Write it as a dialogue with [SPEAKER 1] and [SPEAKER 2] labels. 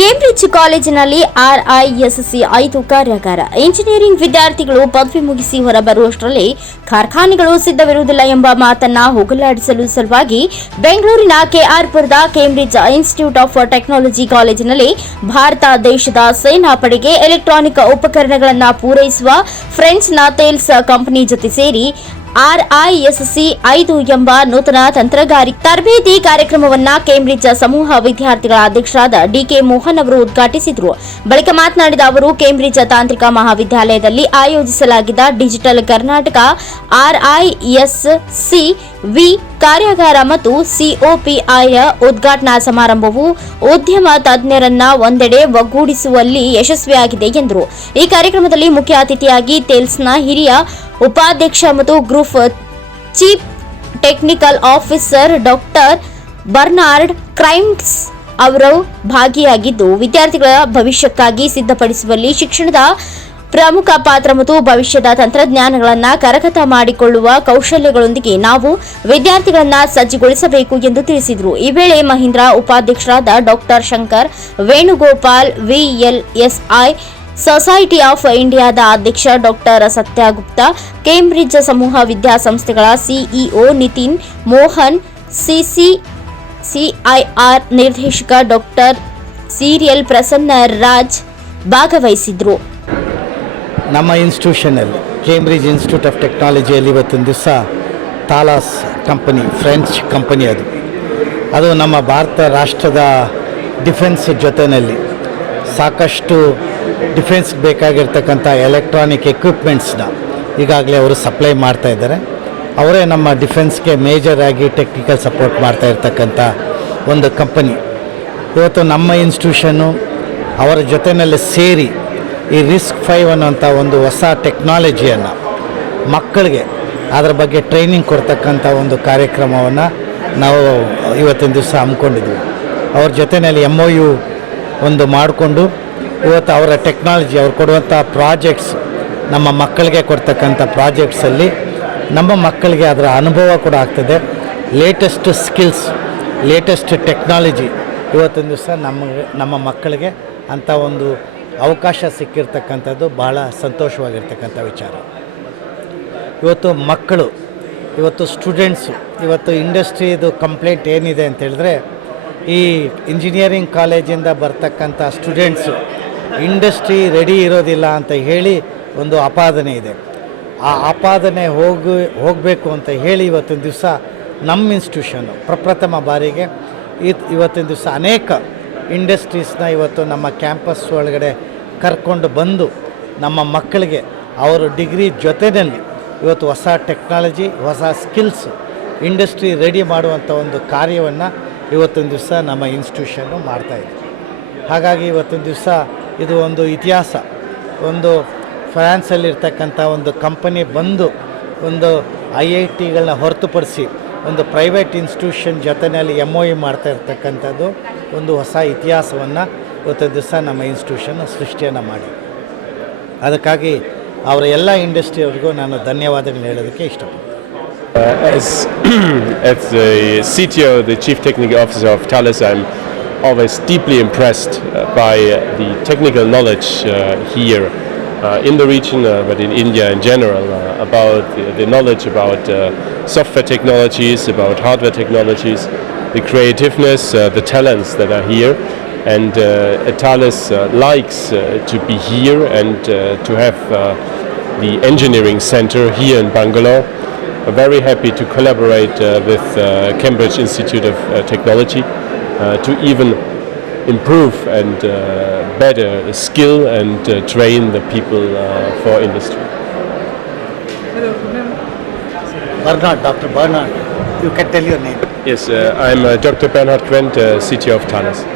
[SPEAKER 1] Cambridge ಕಾಲೇಜಿನಲ್ಲಿ RISC ಐದು ಕಾರ್ಯಾಗಾರ. ಇಂಜಿನಿಯರಿಂಗ್ ವಿದ್ಯಾರ್ಥಿಗಳು ಪದವಿ ಮುಗಿಸಿ ಹೊರಬರುವಷ್ಟರಲ್ಲಿ ಕಾರ್ಖಾನೆಗಳು ಸಿದ್ಧವಿರುವುದಿಲ್ಲ ಎಂಬ ಮಾತನ್ನ ಹೋಗಲಾಡಿಸಲು ಸಲುವಾಗಿ ಬೆಂಗಳೂರಿನ ಕೆಆರ್ಪುರದ ಕೇಂಬ್ರಿಡ್ಜ್ ಇನ್ಸ್ಟಿಟ್ಯೂಟ್ ಆಫ್ ಟೆಕ್ನಾಲಜಿ ಕಾಲೇಜಿನಲ್ಲಿ ಭಾರತ ದೇಶದ ಸೇನಾ ಪಡೆಗೆ ಎಲೆಕ್ಟ್ರಾನಿಕ್ ಉಪಕರಣಗಳನ್ನು ಪೂರೈಸುವ ಫ್ರೆಂಚ್ನ ತೇಲ್ಸ್ ಕಂಪನಿ ಜೊತೆ ಸೇರಿ ಆರ್ಐಎಸ್ಸಿ ಐದು ಎಂಬ ನೂತನ ತಂತ್ರಗಾರಿ ತರಬೇತಿ ಕಾರ್ಯಕ್ರಮವನ್ನ ಕೇಂಬ್ರಿಡ್ಜ್ ಸಮೂಹ ವಿದ್ಯಾರ್ಥಿಗಳ ಅಧ್ಯಕ್ಷರಾದ ಡಿಕೆ ಮೋಹನ್ ಅವರು ಉದ್ಘಾಟಿಸಿದರು. ಬಳಿಕ ಮಾತನಾಡಿದ ಅವರು, ಕೇಂಬ್ರಿಡ್ಜ್ ತಾಂತ್ರಿಕ ಮಹಾವಿದ್ಯಾಲಯದಲ್ಲಿ ಆಯೋಜಿಸಲಾಗಿದ್ದ ಡಿಜಿಟಲ್ ಕರ್ನಾಟಕ ಆರ್ಐಎಸ್ಸಿ ವಿ ಕಾರ್ಯಾಗಾರ ಮತ್ತು ಸಿಒಪಿಐಯ ಉದ್ಘಾಟನಾ ಸಮಾರಂಭವು ಉದ್ಯಮ ತಜ್ಞರನ್ನ ಒಂದೆಡೆ ಒಗ್ಗೂಡಿಸುವಲ್ಲಿ ಯಶಸ್ವಿಯಾಗಿದೆ ಎಂದರು. ಈ ಕಾರ್ಯಕ್ರಮದಲ್ಲಿ ಮುಖ್ಯ ಅತಿಥಿಯಾಗಿ ತೇಲ್ಸ್ನ ಹಿರಿಯ ಉಪಾಧ್ಯಕ್ಷ ಮತ್ತು group chief technical officer doctor Bernard Crimes ಅವರು ಭಾಗಿಯಾಗಿದ್ದು, ವಿದ್ಯಾರ್ಥಿಗಳ ಭವಿಷ್ಯಕ್ಕಾಗಿ ಸಿದ್ಧಪಡಿಸುವಲ್ಲಿ ಶಿಕ್ಷಣದ ಪ್ರಮುಖ ಪಾತ್ರ ಮತ್ತು ಭವಿಷ್ಯದ ತಂತ್ರಜ್ಞಾನಗಳನ್ನು ಕರಗತ ಮಾಡಿಕೊಳ್ಳುವ ಕೌಶಲ್ಯಗಳೊಂದಿಗೆ ನಾವು ವಿದ್ಯಾರ್ಥಿಗಳನ್ನು ಸಜ್ಜುಗೊಳಿಸಬೇಕು ಎಂದು ತಿಳಿಸಿದರು. ಈ ವೇಳೆ ಮಹೀಂದ್ರ ಉಪಾಧ್ಯಕ್ಷರಾದ doctor Shankar, Venugopal, VLSI society of ಇಂಡಿಯಾದ ಅಧ್ಯಕ್ಷ ಡಾಕ್ಟರ್ ಸತ್ಯಗುಪ್ತ, ಕೇಂಬ್ರಿಡ್ಜ್ ಸಮೂಹ ವಿದ್ಯಾಸಂಸ್ಥೆಗಳ CEO Nitin Mohan CC CIR ನಿರ್ದೇಶಕ ಡಾಕ್ಟರ್ ಸೀರಿಯಲ್ ಪ್ರಸನ್ನ ರಾಜ್ ಭಾಗವಹಿಸಿದ್ರು.
[SPEAKER 2] ನಮ್ಮ ಇನ್ಸ್ಟಿಟ್ಯೂಷನಲ್ಲಿ, ಕೇಂಬ್ರಿಡ್ಜ್ ಇನ್ಸ್ಟಿಟ್ಯೂಟ್ ಆಫ್ ಟೆಕ್ನಾಲಜಿಯಲ್ಲಿ ಇವತ್ತಿನ ದಿವಸ ತಾಲಾಸ್ ಕಂಪನಿ, ಫ್ರೆಂಚ್ ಕಂಪನಿ ಅದು. ಅದು ನಮ್ಮ ಭಾರತ ರಾಷ್ಟ್ರದ ಡಿಫೆನ್ಸ್ ಜೊತೆಯಲ್ಲಿ ಸಾಕಷ್ಟು ಡಿಫೆನ್ಸ್ಗೆ ಬೇಕಾಗಿರ್ತಕ್ಕಂಥ ಎಲೆಕ್ಟ್ರಾನಿಕ್ ಎಕ್ವಿಪ್ಮೆಂಟ್ಸ್ನ ಈಗಾಗಲೇ ಅವರು ಸಪ್ಲೈ ಮಾಡ್ತಾ ಇದ್ದಾರೆ. ಅವರೇ ನಮ್ಮ ಡಿಫೆನ್ಸ್ಗೆ ಆಗಿ ಟೆಕ್ನಿಕಲ್ ಸಪೋರ್ಟ್ ಮಾಡ್ತಾ ಇರ್ತಕ್ಕಂಥ ಒಂದು ಕಂಪನಿ. ಇವತ್ತು ನಮ್ಮ ಇನ್ಸ್ಟಿಟ್ಯೂಷನ್ನು ಅವರ ಜೊತೆಯಲ್ಲಿ ಸೇರಿ ಈ ರಿಸ್ಕ್ ಫೈವ್ ಅನ್ನೋಂಥ ಒಂದು ಹೊಸ ಟೆಕ್ನಾಲಜಿಯನ್ನು ಮಕ್ಕಳಿಗೆ ಅದರ ಬಗ್ಗೆ ಟ್ರೈನಿಂಗ್ ಕೊಡ್ತಕ್ಕಂಥ ಒಂದು ಕಾರ್ಯಕ್ರಮವನ್ನು ನಾವು ಇವತ್ತಿನ ದಿವಸ ಹಮ್ಮಿಕೊಂಡಿದ್ವಿ. ಅವ್ರ ಜೊತೆಯಲ್ಲಿ ಎಂ ಒ ಯು ಒಂದು ಮಾಡಿಕೊಂಡು ಇವತ್ತು ಅವರ ಟೆಕ್ನಾಲಜಿ ಅವ್ರು ಕೊಡುವಂಥ ಪ್ರಾಜೆಕ್ಟ್ಸ್ ನಮ್ಮ ಮಕ್ಕಳಿಗೆ ಕೊಡ್ತಕ್ಕಂಥ ಪ್ರಾಜೆಕ್ಟ್ಸಲ್ಲಿ ನಮ್ಮ ಮಕ್ಕಳಿಗೆ ಅದರ ಅನುಭವ ಕೂಡ ಆಗ್ತದೆ. ಲೇಟೆಸ್ಟ್ ಸ್ಕಿಲ್ಸ್ ಲೇಟೆಸ್ಟ್ ಟೆಕ್ನಾಲಜಿ ಇವತ್ತಿನ ದಿವಸ ನಮ್ಮ ನಮ್ಮ ಮಕ್ಕಳಿಗೆ ಅಂಥ ಒಂದು ಅವಕಾಶ ಸಿಕ್ಕಿರ್ತಕ್ಕಂಥದ್ದು ಬಹಳ ಸಂತೋಷವಾಗಿರ್ತಕ್ಕಂಥ ವಿಚಾರ. ಇವತ್ತು ಮಕ್ಕಳು, ಇವತ್ತು ಸ್ಟೂಡೆಂಟ್ಸು ಇವತ್ತು ಇಂಡಸ್ಟ್ರಿದು ಕಂಪ್ಲೇಂಟ್ ಏನಿದೆ ಅಂತ ಹೇಳಿದ್ರೆ ಈ ಇಂಜಿನಿಯರಿಂಗ್ ಕಾಲೇಜಿಂದ ಬರ್ತಕ್ಕಂಥ ಸ್ಟೂಡೆಂಟ್ಸು ಇಂಡಸ್ಟ್ರಿ ರೆಡಿ ಇರೋದಿಲ್ಲ ಅಂತ ಹೇಳಿ ಒಂದು ಆಪಾದನೆ ಇದೆ. ಆ ಆಪಾದನೆ ಹೋಗಿ, ಹೋಗಬೇಕು ಅಂತ ಹೇಳಿ ಇವತ್ತಿನ ದಿವಸ ನಮ್ಮ ಇನ್ಸ್ಟಿಟ್ಯೂಷನ್ನು ಪ್ರಪ್ರಥಮ ಬಾರಿಗೆ ಇವತ್ತಿನ ದಿವಸ ಅನೇಕ ಇಂಡಸ್ಟ್ರೀಸ್ನ ಇವತ್ತು ನಮ್ಮ ಕ್ಯಾಂಪಸ್ ಒಳಗಡೆ ಕರ್ಕೊಂಡು ಬಂದು ನಮ್ಮ ಮಕ್ಕಳಿಗೆ ಅವರು ಡಿಗ್ರಿ ಜೊತೆಯಲ್ಲಿ ಇವತ್ತು ಹೊಸ ಟೆಕ್ನಾಲಜಿ, ಹೊಸ ಸ್ಕಿಲ್ಸ್, ಇಂಡಸ್ಟ್ರಿ ರೆಡಿ ಮಾಡುವಂಥ ಒಂದು ಕಾರ್ಯವನ್ನು ಇವತ್ತಿನ ದಿವಸ ನಮ್ಮ ಇನ್ಸ್ಟಿಟ್ಯೂಷನ್ನು ಮಾಡ್ತಾಯಿದೆ ಹಾಗಾಗಿ ಇವತ್ತಿನ ದಿವಸ ಇದು ಒಂದು ಇತಿಹಾಸ. ಒಂದು ಫ್ರಾನ್ಸಲ್ಲಿರ್ತಕ್ಕಂಥ ಒಂದು ಕಂಪನಿ ಬಂದು ಒಂದು ಐ ಐ ಟಿಗಳನ್ನ ಹೊರತುಪಡಿಸಿ ಒಂದು ಪ್ರೈವೇಟ್ ಇನ್ಸ್ಟಿಟ್ಯೂಷನ್ ಜೊತೆಯಲ್ಲಿ ಎಂ ಒ ಇ ಮಾಡ್ತಾ ಇರ್ತಕ್ಕಂಥದ್ದು ಒಂದು ಹೊಸ ಇತಿಹಾಸವನ್ನು ಇವತ್ತು ದಿವಸ ನಮ್ಮ ಇನ್ಸ್ಟಿಟ್ಯೂಷನ್ ಸೃಷ್ಟಿಯನ್ನು ಮಾಡಿ ಅದಕ್ಕಾಗಿ ಅವರ ಎಲ್ಲ ಇಂಡಸ್ಟ್ರಿಯವ್ರಿಗೂ ನಾನು ಧನ್ಯವಾದಗಳು ಹೇಳೋದಕ್ಕೆ ಇಷ್ಟಪಡ್ತೀನಿ.
[SPEAKER 3] Uh, as, as the CTO, the Chief Technical Officer of always deeply impressed uh, by uh, the technical knowledge uh, here uh, in the region, uh, but in India in general, uh, about the, knowledge about software technologies, about hardware technologies, the creativeness, the talents that are here. And Thales likes to be here and to have the engineering center here in Bangalore. We're very happy to collaborate with Cambridge Institute of Technology uh, to even improve and uh, better skill and uh, train the people for industry.
[SPEAKER 2] Bernard, Dr. Bernard, you can tell your name.
[SPEAKER 3] Yes, I'm Dr. Bernhard Quent, uh, CTO of Talas.